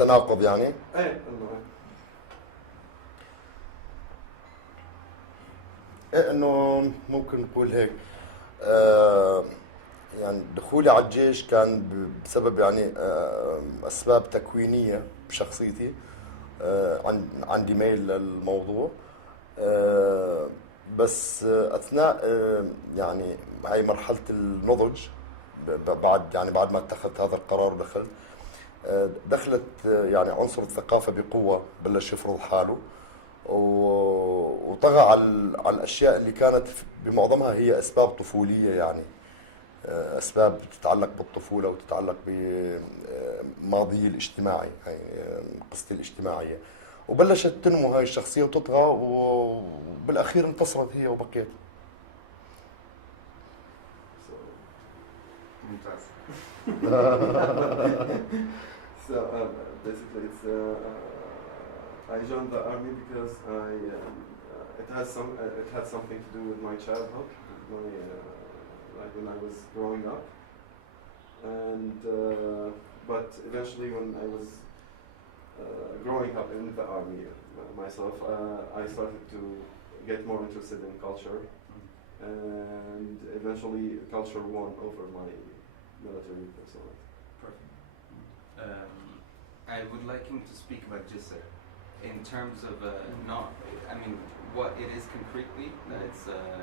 تناقض يعني. ايه انه إيه انه ممكن نقول هيك. يعني دخولي على الجيش كان بسبب يعني اسباب تكوينيه بشخصيتي. عندي ميل للموضوع. آه، بس اثناء يعني هاي مرحله النضج، بعد ما اتخذت هذا القرار ودخلت، دخلت يعني عنصر الثقافه بقوه، بلش يفرض حاله وطغى على الاشياء اللي كانت بمعظمها هي اسباب طفوليه يعني. اسباب تتعلق بالطفوله وتتعلق بماضيي الاجتماعي، يعني قصتي الاجتماعيه. وبلشت تنمو هاي الشخصيه وتطغى، وبالاخير انتصرت هي وبقيت. so ممتاز. so basically it's I joined the army because it had something to do with my childhood, my like when I was growing up, and but eventually when I was growing up in the army myself, I started to get more interested in culture, and eventually culture won over my military personality. Perfect. I would like him to speak about Jisr in terms of not, I mean, what it is concretely. That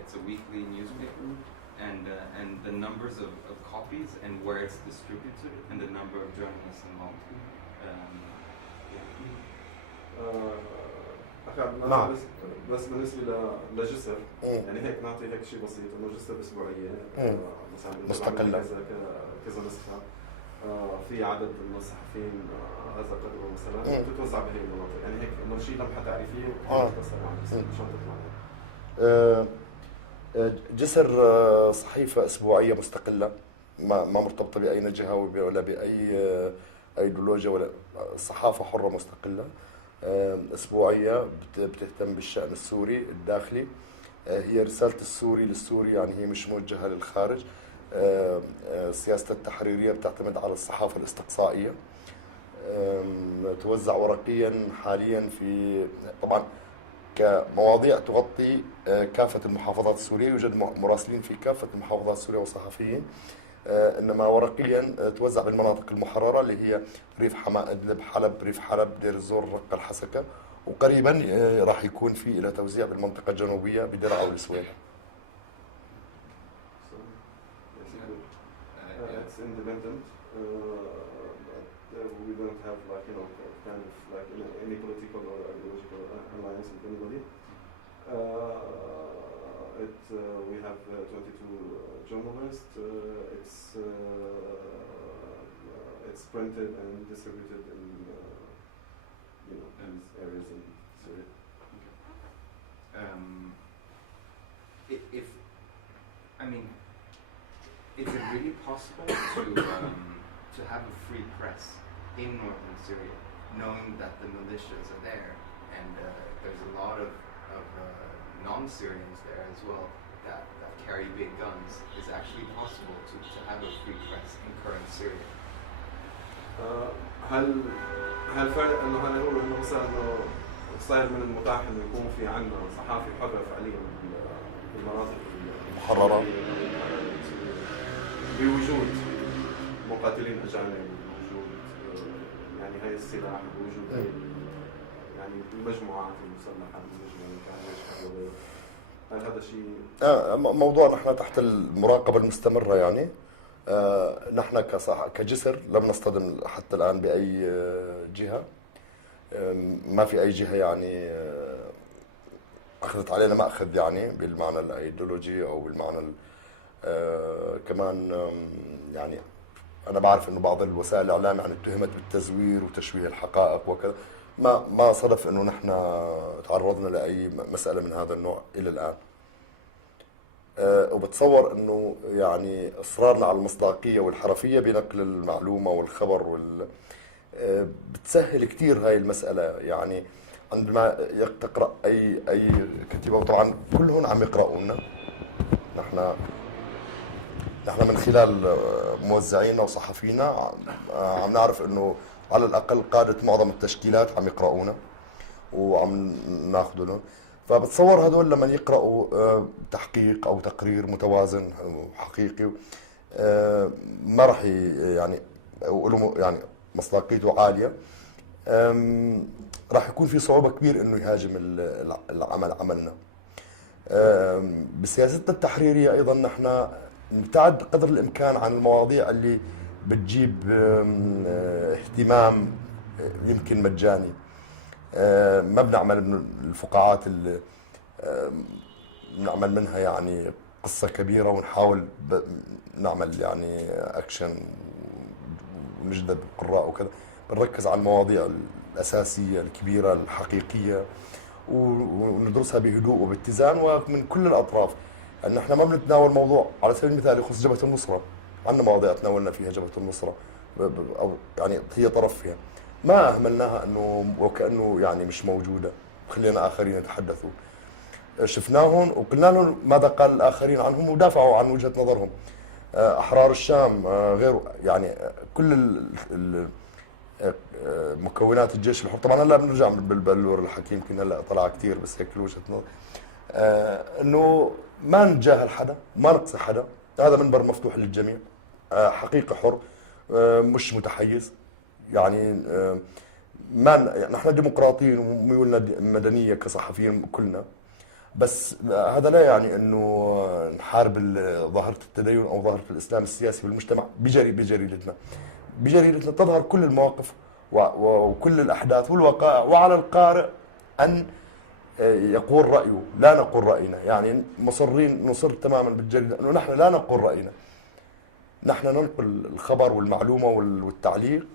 it's a weekly newspaper, and the numbers of copies and where it's distributed and the number of journalists involved. نعم. بس بالنسبه لجسر يعني هيك نعطي هيك شيء بسيط انه جسر اسبوعيه مثلا مستقله كذا نسخه. في عدد من الصحفيين هذا قدره مثلا بتتوزع بهي المناطق، يعني هيك انه شيء لمحه تعريفيه وتختصر عن شنطه معنا. جسر صحيفه اسبوعيه مستقله، ما مرتبطه باي جهه ولا باي ايديولوجيا، ولا صحافه حره مستقله اسبوعيه بتهتم بالشان السوري الداخلي. هي رساله السوري للسوري، يعني هي مش موجهه للخارج. سياسة التحريرية بتعتمد على الصحافة الاستقصائية. توزع ورقيا حاليا في، طبعا كمواضيع تغطي كافة المحافظات السورية، يوجد مراسلين في كافة المحافظات السورية وصحفيين. انما ورقيا توزع بالمناطق المحررة اللي هي ريف حماة ادلب، حلب، ريف حلب، دير الزور، رقة، الحسكة، وقريبا راح يكون في الى توزيع بالمنطقة الجنوبية بدرعا والسويلة. It's independent. We don't have like kind of like any political or ideological alliance with anybody. We have 22 journalists. It's printed and distributed in these areas in Syria. Is it really possible to have a free press in northern Syria, knowing that the militias are there and there's a lot of non-Syrians there as well that carry big guns? Is it actually possible to have a free press in current Syria? هل فرق انه هل نقول انه مثلا انه صاير من المتاح انه يكون في عندنا صحافي حر فعليا بالمناطق المحررة بوجود مقاتلين اجانب، بوجود يعني هاي السلاح، بوجود يعني المجموعات المسلحه المجموعه هل هذا شيء موضوع نحن تحت المراقبة المستمرة يعني. نحن كجسر لم نصطدم حتى الآن بأي جهة. ما في أي جهة يعني أخذت علينا مأخذ يعني بالمعنى الأيديولوجي أو بالمعنى كمان يعني أنا بعرف إنه بعض الوسائل الإعلام يعني اتهمت بالتزوير وتشويه الحقائق وكذا. ما صدف إنه نحن تعرضنا لأي مسألة من هذا النوع إلى الآن. وبتصور انه يعني اصرارنا على المصداقيه والحرفيه بنقل المعلومه والخبر بتسهل كثير هاي المساله. يعني عندما تقرا اي كتيبه، وطبعا كلهم عم يقراونا، نحن من خلال موزعينا وصحفينا عم نعرف انه على الأقل قادة معظم التشكيلات عم يقرؤونا وعم ناخذ لهم. فبتصور هذول لما يقرأوا تحقيق أو تقرير متوازن وحقيقي ما راح يعني له يعني مصداقيته عالية، راح يكون في صعوبة كبير انه يهاجم عملنا. بسياستنا التحريرية ايضا نحن نبتعد قدر الامكان عن المواضيع اللي بتجيب اهتمام يمكن مجاني. ما بنعمل من الفقاعات اللي بنعمل منها يعني قصة كبيرة ونحاول نعمل يعني اكشن ونجذب القراء وكذا. بنركز على المواضيع الأساسية الكبيرة الحقيقية وندرسها بهدوء وباتزان ومن كل الأطراف. أن احنا ما بنتناول موضوع على سبيل المثال يخص جبهة النصرة، عندنا مواضيع تناولنا فيها جبهة النصرة أو يعني هي طرف فيها، ما أهملناها أنه وكأنه يعني مش موجودة وخلينا آخرين يتحدثوا. شفناهم وقلنا لهم ماذا قال الآخرين عنهم ودافعوا عن وجهة نظرهم. أحرار الشام غير يعني كل مكونات الجيش الحر. طبعا هلا بنرجع بالبلور الحكي يمكن هلا طلع كثير بس هيك وجهة نظر انه ما نتجاهل حدا ما نقصي حدا، هذا منبر مفتوح للجميع، حقيقي حر مش متحيز يعني ما يعني نحن ديمقراطيين وميولنا مدنيه كصحفيين كلنا، بس هذا لا يعني انه نحارب ظاهره التدين او ظاهره الاسلام السياسي بالمجتمع. بجريدتنا تظهر كل المواقف وكل الاحداث والوقائع، وعلى القارئ ان يقول رايه لا نقول راينا. يعني نصر تماما بالجريده انه نحن لا نقول راينا، نحن ننقل الخبر والمعلومه والتعليق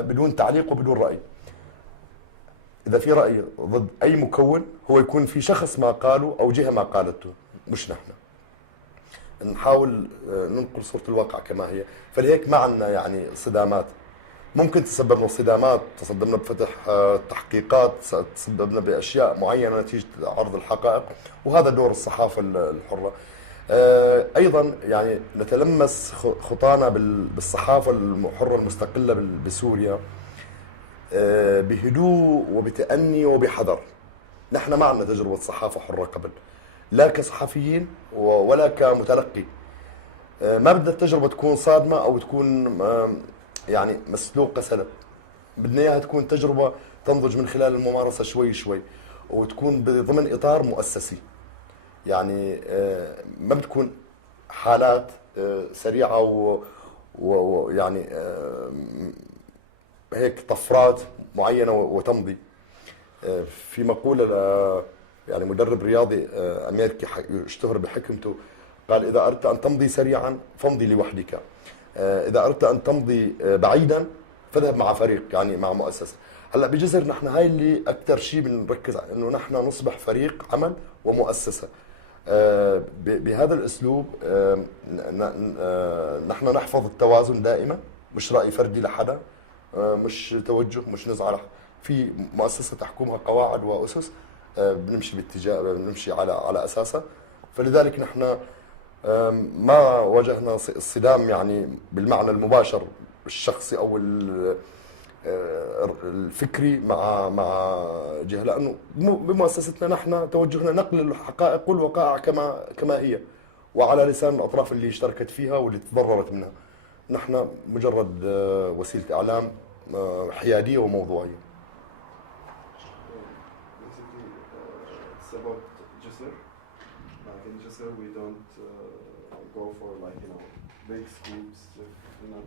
بدون تعليق وبدون راي. إذا في رأي ضد أي مكون هو يكون في شخص ما قاله أو جهة ما قالته، مش نحن. نحاول ننقل صورة الواقع كما هي، فلهيك ما عندنا يعني صدامات. ممكن تسببنا صدامات، تصدمنا بفتح تحقيقات، تسببنا بأشياء معينة نتيجة عرض الحقائق، وهذا دور الصحافة الحرة. أيضا يعني نتلمس خطانا بالصحافة الحرة المستقلة بسوريا بهدوء وبتأني وبحذر. نحن ما عندنا تجربة صحافة حرة قبل، لا كصحفيين ولا كمتلقي. ما بدنا التجربة تكون صادمة أو تكون يعني مسلوقة سلب، بدنا إياها تكون تجربة تنضج من خلال الممارسة شوي شوي وتكون ضمن إطار مؤسسي. يعني ما بتكون حالات سريعة ويعني هيك طفرات معينة وتمضي. في مقولة يعني مدرب رياضي أمريكي اشتهر بحكمته، قال إذا أردت أن تمضي سريعا فامضي لوحدك، إذا أردت أن تمضي بعيدا فاذهب مع فريق يعني مع مؤسسة. هلا بجزر نحن هاي اللي أكثر شيء بنركز على إنه نحن نصبح فريق عمل ومؤسسة. بهذا الأسلوب نحن نحفظ التوازن دائما، مش رأي فردي لحدا، مش توجه، مش نزعة. في مؤسسة تحكمها قواعد وأسس بنمشي باتجاه بنمشي على أساسها. فلذلك نحن ما واجهنا الصدام يعني بالمعنى المباشر الشخصي أو الفكري مع جهة، لأنه بمؤسستنا نحن توجهنا نقل الحقائق والوقائع كما هي وعلى لسان الأطراف اللي اشتركت فيها واللي تضررت منها. نحن مجرد وسيلة إعلام حيادية وموضوعية. It's about Jisr. Like in Jisr, we don't go for like big scoops, not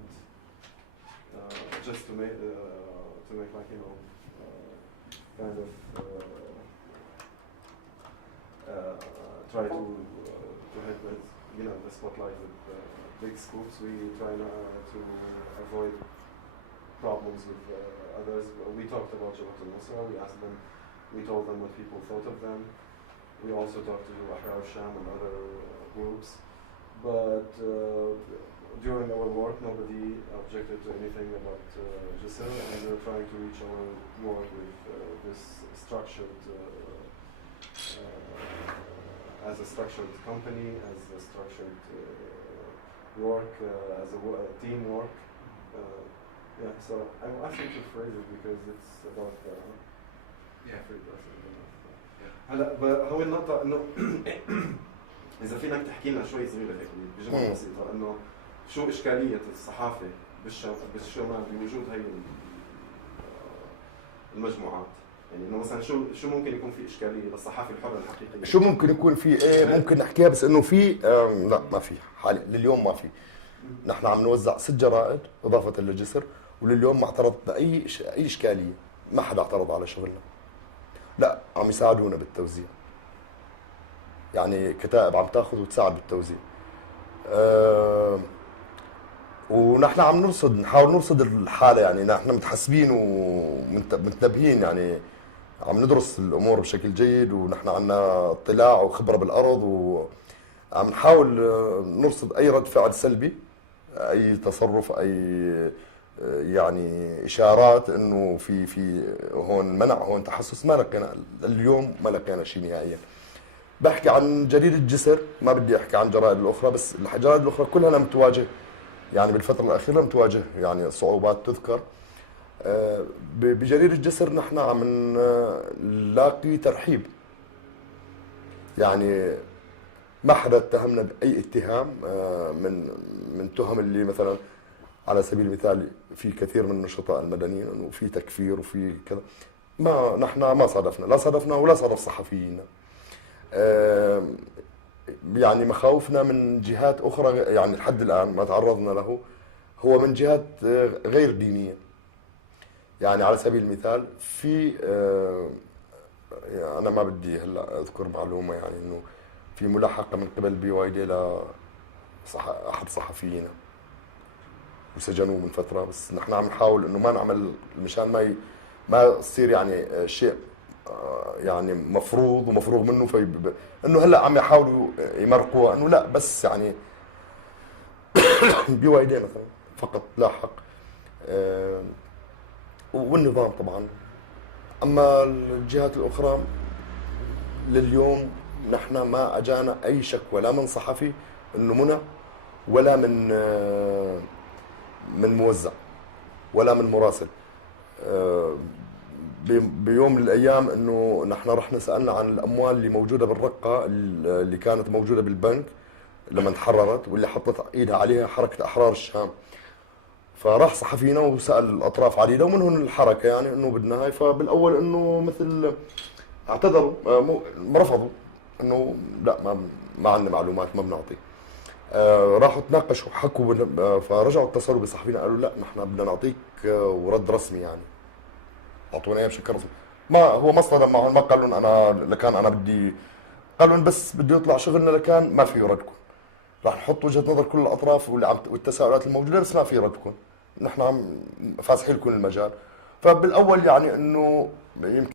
just to make like kind of try to hit the spotlight with big scoops. We try to avoid problems with others. We talked about Jabhat al-Nusra. We told them what people thought of them. We also talked to Ahrar al-Sham and other groups. But during our work, nobody objected to anything about Jisr, and we're trying to reach our work with this structured, as a structured company, as a structured work, as a teamwork. Yeah, so I asked you to phrase it because it's about Yeah. free press. Yeah. هلا هو النقطة إنه إذا فينك تحكي لنا شوي صغيرة هيك بجملة بسيطة إنه شو إشكالية الصحافة بالشمال بوجود هي المجموعات، يعني إنه مثلا شو ممكن يكون في إشكالية للصحافة الحرة الحقيقية؟ شو ممكن يكون في ايه ممكن نحكيها، بس انه في لا ما في حاليا لليوم ما في. نحن عم نوزع 6 جرائد اضافه للجسر، ولليوم ما اعترضنا اي اشكاليه، ما حدا اعترض على شغلنا. لا عم يساعدونا بالتوزيع، يعني كتائب عم تاخذ وتساعد بالتوزيع. ونحن عم نحاول نرصد الحاله، يعني نحن متحسبين ومنتبهين، يعني عم ندرس الامور بشكل جيد، ونحن عندنا اطلاع وخبره بالارض، وعم نحاول نرصد اي رد فعل سلبي، اي تصرف، اي يعني اشارات انه في هون منع، هون تحسس. ما لقينا اليوم، ما لقينا شيء نهائيا. بحكي عن جريدة جسر، ما بدي احكي عن جرائد الاخرى، بس الجرائد الاخرى كلها لم تواجه، يعني بالفترة الأخيرة لم تواجه يعني صعوبات تذكر. بجريدة جسر نحن عم نلاقي ترحيب، يعني ما حدا اتهمنا بأي اتهام من تهم اللي مثلا على سبيل المثال في كثير من النشطاء المدنيين انه في تكفير وفي كذا. ما نحن ما صادفنا، لا صادفنا ولا صادف صحفيين. يعني مخاوفنا من جهات أخرى، يعني لحد الآن ما تعرضنا له، هو من جهات غير دينية. يعني على سبيل المثال في يعني أنا ما بدي هلا أذكر معلومة، يعني إنه في ملاحقة من قبل BYD أحد صحفينا وسجنوه من فترة، بس نحن عم نحاول إنه ما نعمل مشان ما يصير يعني شيء يعني مفروض ومفروغ منه، انه هلا عم يحاولوا يمرقوا انه لا، بس يعني BYD مثلا فقط لاحق، والنظام طبعا. اما الجهات الاخرى لليوم نحن ما اجانا اي شكوى، لا من صحفي انه منع، ولا من موزع، ولا من مراسل. بيوم من الايام انه نحن رحنا سالنا عن الاموال اللي موجوده بالرقه اللي كانت موجوده بالبنك لما تحررت، واللي حطت ايدها عليها حركه احرار الشام. فراح صحفينا وسال اطراف عديده ومنهم الحركه، يعني انه بدنا هاي. فبالاول انه مثل اعتذروا، رفضوا انه لا ما عندنا معلومات، ما بنعطي. راحوا تناقشوا حكوا، فرجعوا اتصلوا بصحفينا قالوا لا نحن بدنا نعطيك ورد رسمي، يعني اعطونا اياه بشكل رسمي. هو ما اصطدم معهم، ما قال لهم انا بدي، قال لهم بس بده يطلع شغلنا لكان ما في ردكم، راح نحط وجهه نظر كل الاطراف والتساؤلات الموجوده، بس ما في ردكم، نحن عم فاسحين لكم المجال. فبالاول يعني انه يمكن